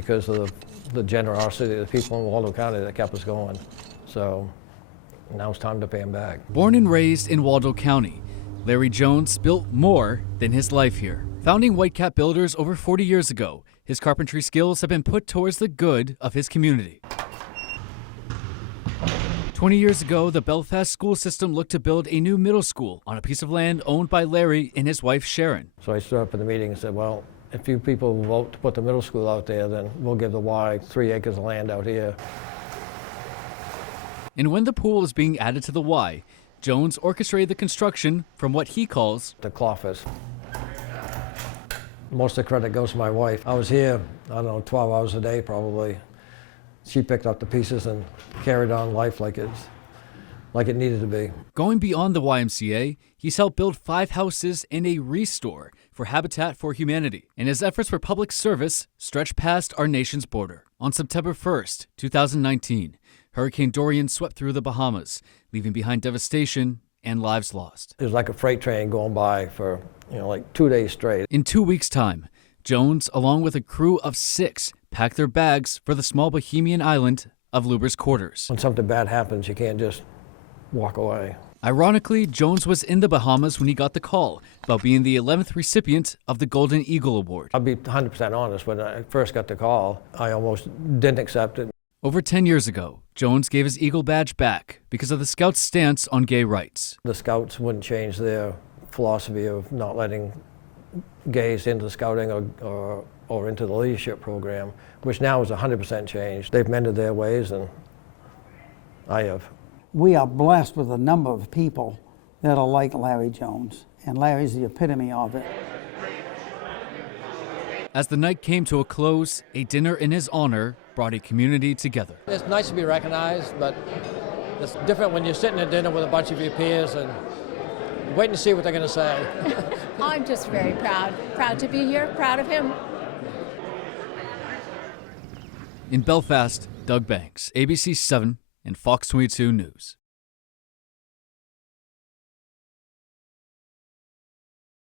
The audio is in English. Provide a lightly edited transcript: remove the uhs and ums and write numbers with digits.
because of the generosity of the people in Waldo County that kept us going. So now it's time to pay them back. Born and raised in Waldo County, Larry Jones built more than his life here. Founding Whitecap Builders over 40 years ago, his carpentry skills have been put towards the good of his community. 20 years ago, the Belfast school system looked to build a new middle school on a piece of land owned by Larry and his wife Sharon. So I stood up in the meeting and said, well, if you people vote to put the middle school out there, then we'll give the Y 3 acres of land out here. And when the pool was being added to the Y, Jones orchestrated the construction from what he calls the Cloffice. Most of the credit goes to my wife. I was here, I don't know, 12 hours a day probably. She picked up the pieces and carried on life like it needed to be. Going beyond the YMCA, he's helped build 5 houses and a restore for Habitat for Humanity. And his efforts for public service stretch past our nation's border. On September 1st, 2019, Hurricane Dorian swept through the Bahamas, leaving behind devastation and lives lost. It was like a freight train going by for, like 2 days straight. In 2 weeks' time, Jones, along with a crew of 6, packed their bags for the small Bohemian island of Luber's Quarters. When something bad happens, you can't just walk away. Ironically, Jones was in the Bahamas when he got the call about being the 11th recipient of the Golden Eagle Award. I'll be 100% honest, when I first got the call, I almost didn't accept it. Over 10 years ago, Jones gave his Eagle badge back because of the Scouts' stance on gay rights. The Scouts wouldn't change their philosophy of not letting gays into scouting or into the leadership program, which now is 100% changed. They've mended their ways, and I have. We are blessed with a number of people that are like Larry Jones, and Larry's the epitome of it. As the night came to a close, a dinner in his honor brought a community together. It's nice to be recognized, but it's different when you're sitting at dinner with a bunch of your peers and waiting to see what they're going to say. I'm just very proud to be here, proud of him. In Belfast, Doug Banks, ABC 7 and Fox 22 News.